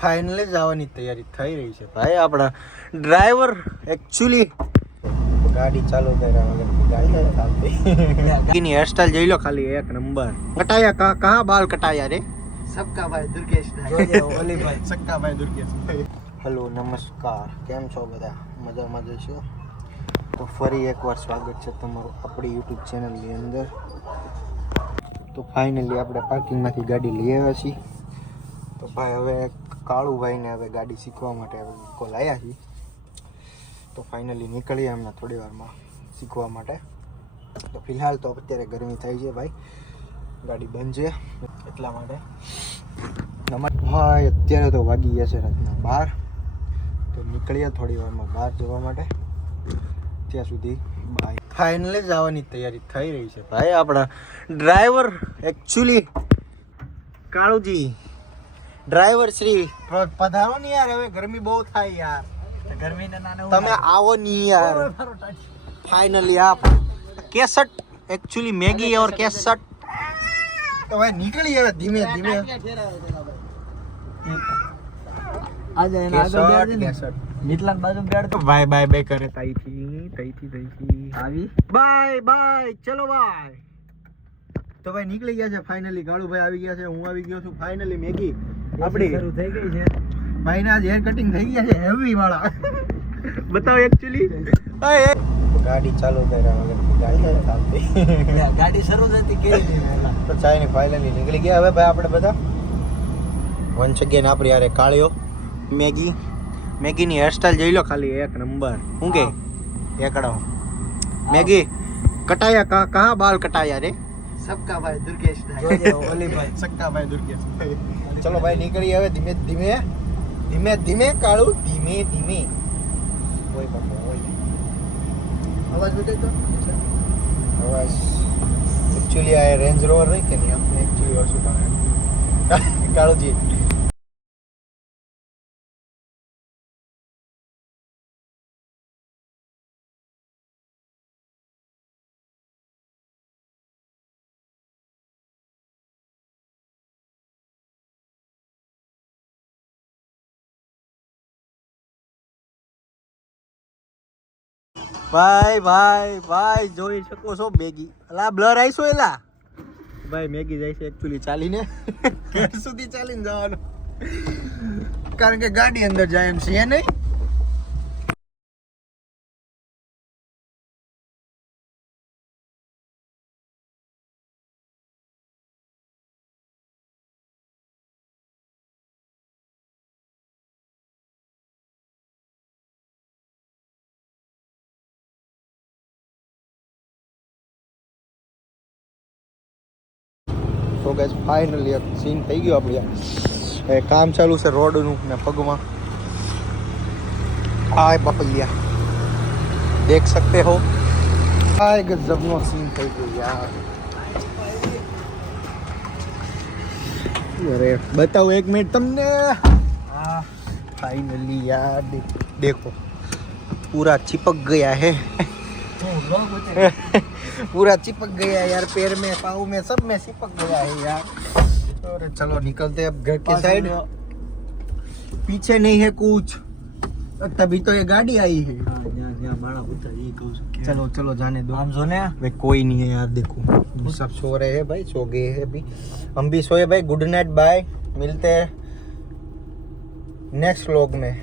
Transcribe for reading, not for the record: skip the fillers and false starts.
Finally જવાની તૈયારી થઈ રહી છે ભાઈ. આપણા ડ્રાઈવર એકચ્યુઅલી ગાડી ચાલુ કર્યા વગર ગાડી ચાલતી. ગાડીની હેરસ્ટાઈલ જોઈ લો ખાલી એક નંબર. કટાયા કહા બાલ કટાયા રે સબકા ભાઈ દુર્ગેશ ઓલી ભાઈ સબકા ભાઈ દુર્ગેશ. હેલો નમસ્કાર, કેમ છો બધા? મજામાં જશો? તો ફરી એકવાર સ્વાગત છે તમારું આપણી યુટ્યુબ ચેનલની અંદર. તો ફાઇનલી આપણે પાર્કિંગમાંથી ગાડી લઈ આવ્યા છીએ. તો ભાઈ હવે કાળુભાઈને હવે ગાડી શીખવા માટે કોલ આવ્યા છીએ. તો ફાઇનલી નીકળીએ હમણાં થોડી વારમાં શીખવા માટે. તો ફિલહાલ તો અત્યારે ગરમી થાય છે ભાઈ, ગાડી બંધ છે એટલા માટે. ભાઈ અત્યારે તો વાગી ગયા છે રાતના 12. તો નીકળીએ થોડી વારમાં બહાર જવા માટે. ત્યાં સુધી બાય. ફાઇનલી જવાની તૈયારી થઈ રહી છે ભાઈ. આપણા ડ્રાઈવર એકચ્યુઅલી કાળુજી ડ્રાઈવર શ્રી પધારો ને યાર, હવે ગરમી બહુ થાય યાર. ગરમીને તમે આવો નહીં યાર. ફાઇનલી આપ કેસટ એકચ્યુઅલી મેગી और કેસટ. તો ભાઈ નીકળી હવે ધીમે ધીમે. આજે એના આગળ કેસટ નીતલાન બાજુ બેડ. તો બાય બાય બાય કરે તઈથી આવી બાય બાય. ચલો બાય. તો ભાઈ નીકળી ગયા છે ફાઇનલી. કાળુભાઈ આવી ગયા છે, હું આવી ગયો છું ફાઇનલી. મેગી આપણી શરૂ થઈ ગઈ છે ભાઈ ના. હેર કટિંગ થઈ ગયા છે હેવી વાળા. બતાવો એકચ્યુઅલી ગાડી ચાલુ કર્યા વગર ગાડી ચાલતી. ગાડી શરૂ થતી કેવી હતી તો ચાઈની ફાઇનલી નીકળી ગયા. હવે ભાઈ આપણે બધા વન્સ અગેન આપણી યારે કાળિયો મેગીની હેરસ્ટાઈલ જોઈ લો ખાલી એક નંબર. શું કે એકડો મેગી કટાયા કહા બાલ કટાયા રે સબકા ભાઈ દુર્ગેશ ઓલી ભાઈ સબકા ભાઈ દુર્ગેશ. ચલો ભાઈ નીકળી હવે ધીમે ધીમે કાળું ધીમે ધીમે. કોઈ પણ હોય અવાજ બતાવી તો અવાજ. એકચ્યુઅલી આ રેન્જ રોવર નહીં કે નહીં, આપણે એકચ્યુઅલી ઓછું પણ કાળુજી. ભાઈ જોઈ શકો છો મેગી. અલા બ્લર આઈસો એલા ભાઈ. મેગી જાય છે એકચ્યુઅલી ચાલીને. ઘર સુધી ચાલીને જવાનું, કારણ કે ગાડી અંદર જાય એમ છે નહીં. તો ગાઈસ ફાઇનલી એક સીન થઈ ગયો આપણે. કામ ચાલુ છે રોડનું ને પગમાં. હાય બપલિયા દેખ सकते हो. હાય ગજબનો સીન થઈ ગયો યાર. અરે બતાવું એક મિનિટ તમને. હા फाइनली यार देखो पूरा चिपक गया है. पूरा चिपक गया यार, पैर में पाँव में सब में चिपक गया है यार. अरे चलो निकलते अब घर के साइड. पीछे नहीं है कुछ, तभी तो ये गाड़ी आई है. चलो चलो जाने दो. हम सोने भाई कोई नहीं है यार. देखो सब सो रहे हैं भाई, सो गए हैं अभी. हम भी सोए भाई. Good night bye. मिलते हैं नेक्स्ट व्लॉग में.